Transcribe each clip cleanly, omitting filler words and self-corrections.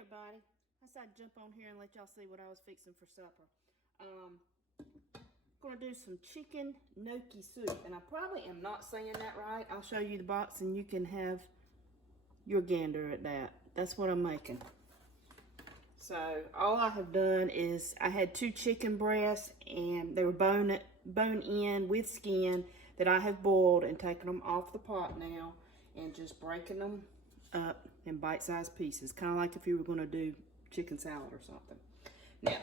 everybody. I decided to jump on here and let y'all see what I was fixing for supper. Gonna do some chicken gnocchi soup, and I probably am not saying that right. I'll show you the box and you can have your gander at that. That's what I'm making. So all I have done is I had 2 chicken breasts and they were bone in with skin that I have boiled and taken them off the pot now and just breaking them up in bite-sized pieces, kind of like if you were going to do chicken salad or something. Now,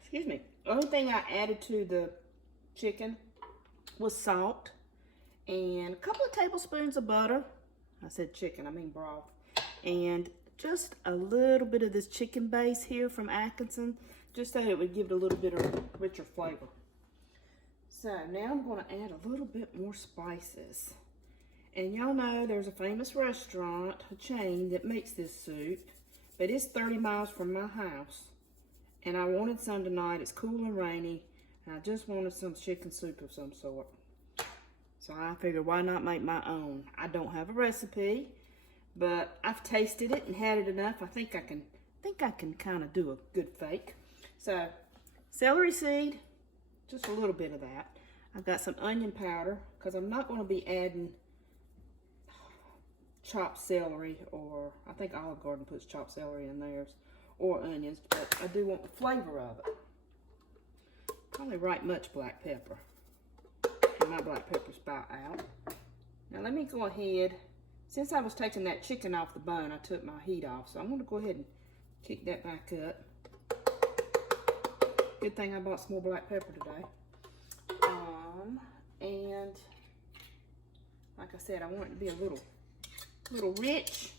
excuse me, the only thing I added to the chicken was salt and a couple of tablespoons of butter. I said chicken, I mean broth. And just a little bit of this chicken base here from Atkinson, just so it would give it a little bit of richer flavor. So now I'm going to add a little bit more spices. And y'all know there's a famous restaurant, a chain, that makes this soup, but it's 30 miles from my house. And I wanted some tonight. It's cool and rainy, and I just wanted some chicken soup of some sort. So I figured, why not make my own? I don't have a recipe, but I've tasted it and had it enough. I think I can kind of do a good fake. So celery seed, just a little bit of that. I've got some onion powder because I'm not going to be adding chopped celery, or I think Olive Garden puts chopped celery in theirs, or onions, but I do want the flavor of it. Probably right much black pepper. And my black pepper's about out. Now let me go ahead, since I was taking that chicken off the bone, I took my heat off, so I'm going to go ahead and kick that back up. Good thing I bought some more black pepper today. And like I said, I want it to be a little rich.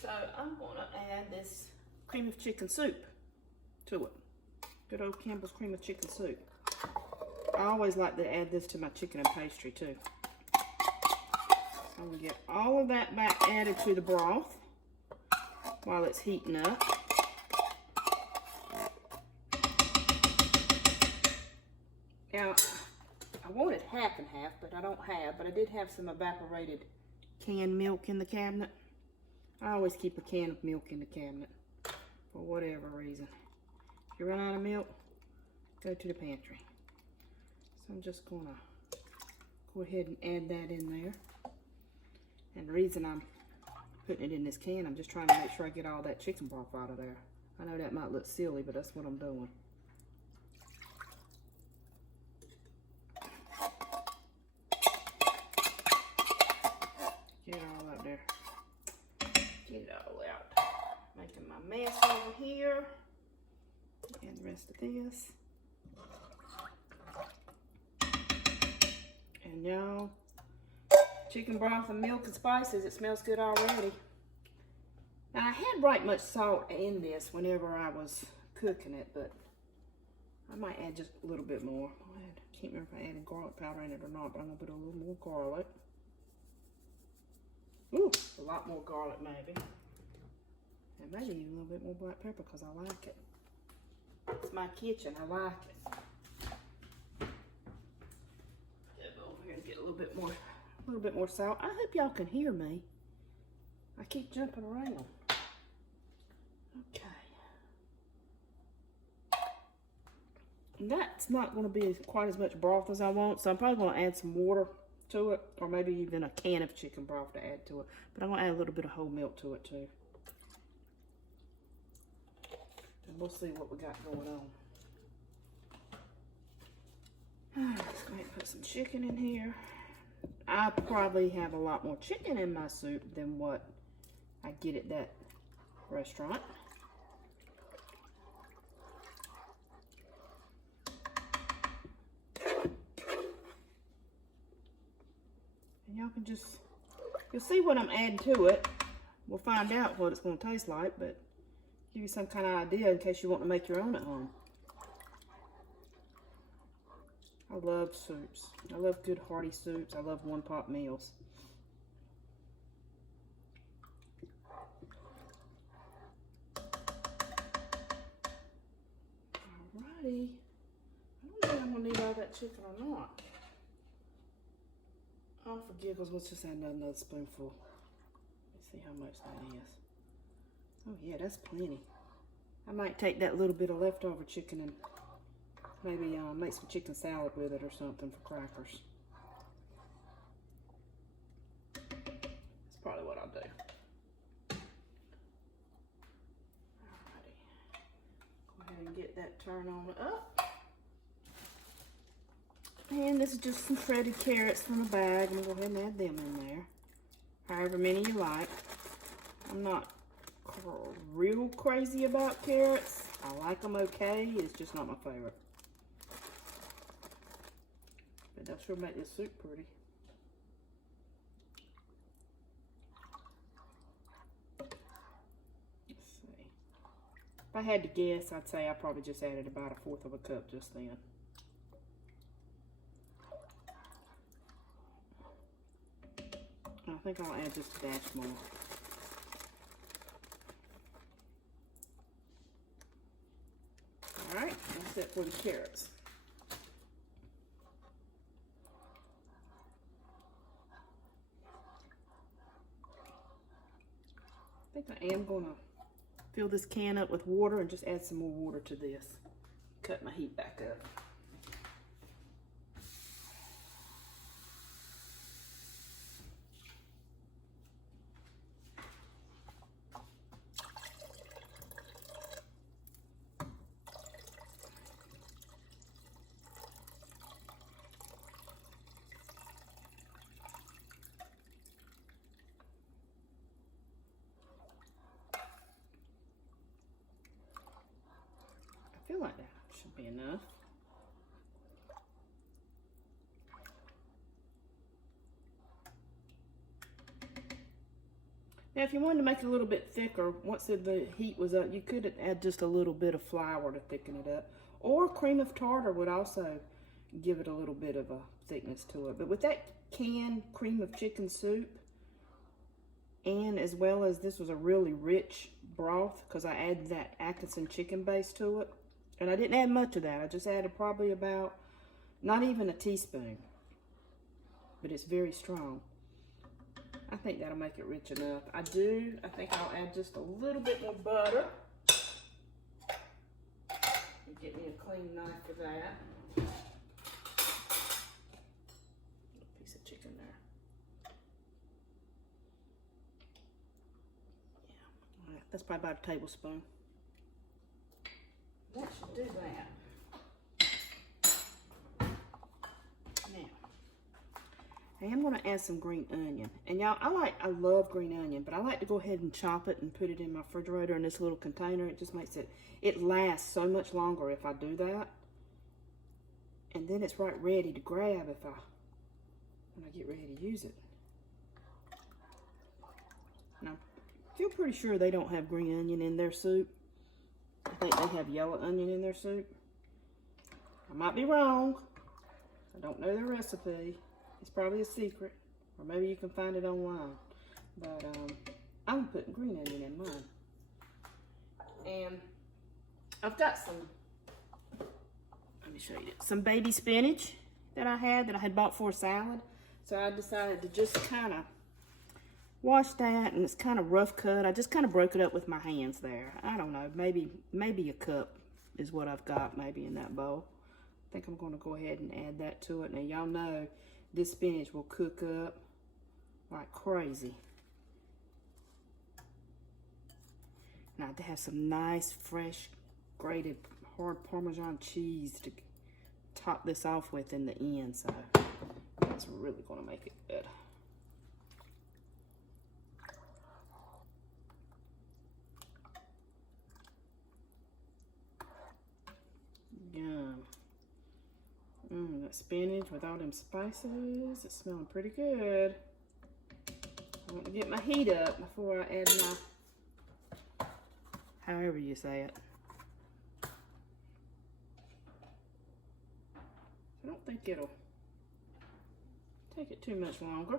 So I'm going to add this cream of chicken soup to it. Good old Campbell's cream of chicken soup. I always like to add this to my chicken and pastry too. So I'm going to get all of that back added to the broth while it's heating up. Now, I wanted half and half, but I don't have. But I did have some evaporated canned milk in the cabinet. I always keep a can of milk in the cabinet for whatever reason. If you run out of milk, go to the pantry. So I'm just gonna go ahead and add that in there. And the reason I'm putting it in this can, I'm just trying to make sure I get all that chicken broth out of there. I know that might look silly, but that's what I'm doing. Get it all out there. Get it all out. Making my mess over here. And the rest of this. And y'all, chicken broth and milk and spices, it smells good already. Now I had right much salt in this whenever I was cooking it, but I might add just a little bit more. I can't remember if I added garlic powder in it or not, but I'm gonna put a little more garlic. Ooh, a lot more garlic maybe. And maybe even a little bit more black pepper because I like it. It's my kitchen, I like it. Go over here and get a little bit more salt. I hope y'all can hear me. I keep jumping around. Okay. And that's not going to be quite as much broth as I want, so I'm probably going to add some water to it, or maybe even a can of chicken broth to add to it. But I'm going to add a little bit of whole milk to it too. And we'll see what we got going on. Let's go ahead and put some chicken in here. I probably have a lot more chicken in my soup than what I get at that restaurant. And y'all can just, you'll see what I'm adding to it. We'll find out what it's going to taste like, but give you some kind of idea in case you want to make your own at home. I love soups. I love good hearty soups. I love one-pot meals. Alrighty. I don't think I'm going to need all that chicken or not. Oh, for giggles, let's just add another spoonful. Let's see how much that is. Oh yeah, that's plenty. I might take that little bit of leftover chicken and maybe make some chicken salad with it or something for crackers. That's probably what I'll do. Alrighty. Go ahead and get that turned on up. And this is just some shredded carrots from a bag. I'm going to go ahead and add them in there. However many you like. I'm not real crazy about carrots. I like them okay. It's just not my favorite. But they'll sure make this soup pretty. Let's see. If I had to guess, I'd say I probably just added about 1/4 of a cup just then. I think I'll add just a dash more. Alright, that's it for the carrots. I think I am going to fill this can up with water and just add some more water to this. Cut my heat back up. I feel like that should be enough. Now, if you wanted to make it a little bit thicker, once the heat was up, you could add just a little bit of flour to thicken it up. Or cream of tartar would also give it a little bit of a thickness to it. But with that canned cream of chicken soup, and as well as this was a really rich broth because I added that Atkinson chicken base to it. And I didn't add much of that. I just added probably about, not even a teaspoon. But it's very strong. I think that'll make it rich enough. I think I'll add just a little bit more butter. Get me a clean knife for that. A piece of chicken there. Yeah, all right, that's probably about a tablespoon. That should do that. Now, I am going to add some green onion. And y'all, I love green onion, but I like to go ahead and chop it and put it in my refrigerator in this little container. It just makes it lasts so much longer if I do that. And then it's right ready to grab when I get ready to use it. And I feel pretty sure they don't have green onion in their soup. I think they have yellow onion in their soup. I might be wrong. I don't know the recipe. It's probably a secret. Or maybe you can find it online. But I'm putting green onion in mine. And I've got some, let me show you, some baby spinach that I had bought for a salad. So I decided to just kind of wash that, and it's kind of rough cut. I just kind of broke it up with my hands there. I don't know, maybe a cup is what I've got maybe in that bowl. I think I'm going to go ahead and add that to it. Now y'all know this spinach will cook up like crazy. Now to have some nice fresh grated hard Parmesan cheese to top this off with in the end, so that's really going to make it good. Yum. That spinach with all them spices, it's smelling pretty good. I want to get my heat up before I add my, however you say it. I don't think it'll take it too much longer.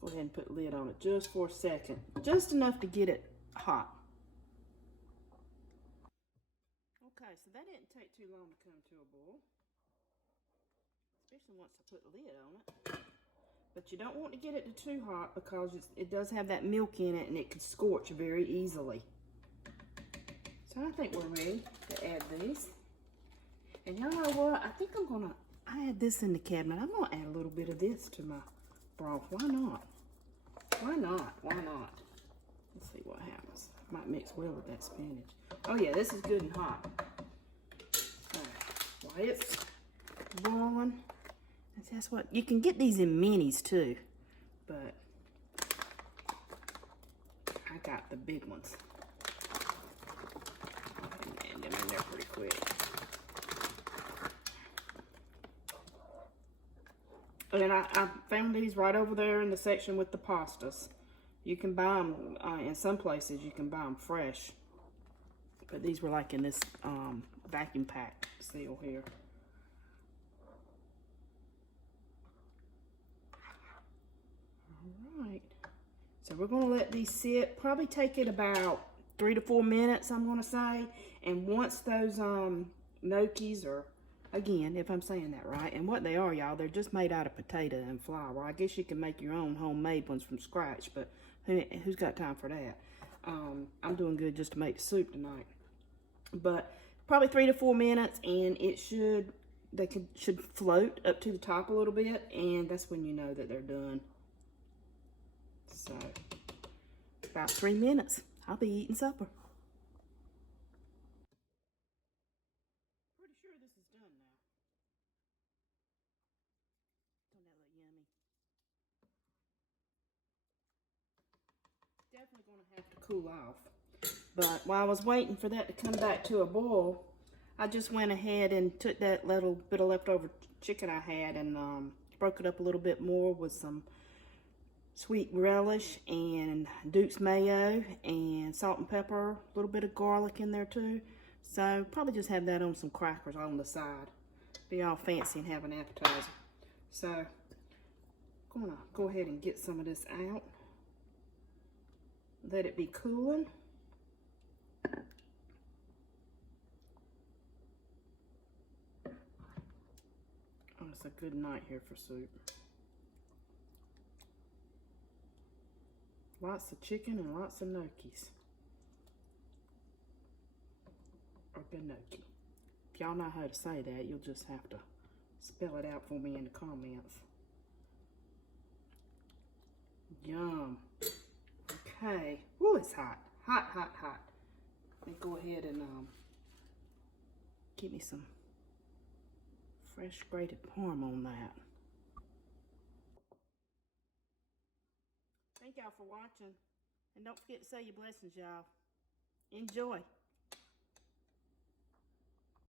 Go ahead and put a lid on it just for a second. Just enough to get it hot. Okay, so that didn't take too long to come to a boil. especially once I put the lid on it. But you don't want to get it to too hot because it does have that milk in it and it could scorch very easily. So I think we're ready to add these. And y'all know what? I think I'm gonna add this in the cabinet. I'm gonna add a little bit of this to my broth. Why not? Why not? Why not? Let's see what happens. Might mix well with that spinach. Oh yeah, this is good and hot. While it's boiling, that's what you can get these in minis too, but I got the big ones. And them in there pretty quick. And I found these right over there in the section with the pastas. You can buy them, in some places you can buy them fresh. But these were like in this vacuum pack seal here. Alright. So we're going to let these sit. Probably take it about 3 to 4 minutes, I'm going to say. And once those gnocchis are, again, if I'm saying that right, and what they are, y'all, they're just made out of potato and flour. I guess you can make your own homemade ones from scratch, but who's got time for that? I'm doing good just to make the soup tonight. But probably 3 to 4 minutes, and it should float up to the top a little bit, and that's when you know that they're done. So about 3 minutes, I'll be eating supper. Pretty sure this is done now. Don't that look yummy? Definitely gonna have to cool off. But while I was waiting for that to come back to a boil, I just went ahead and took that little bit of leftover chicken I had and broke it up a little bit more with some sweet relish and Duke's mayo and salt and pepper, a little bit of garlic in there too. So probably just have that on some crackers on the side. Be all fancy and have an appetizer. So I'm gonna go ahead and get some of this out. Let it be cooling. Oh, it's a good night here for soup. Lots of chicken and lots of gnocchis. Or gnocchi. If y'all know how to say that, you'll just have to spell it out for me in the comments. Yum. Okay. Ooh, it's hot. Hot, hot, hot. Let me go ahead and give me some fresh grated parm on that. Thank y'all for watching. And don't forget to say your blessings, y'all. Enjoy.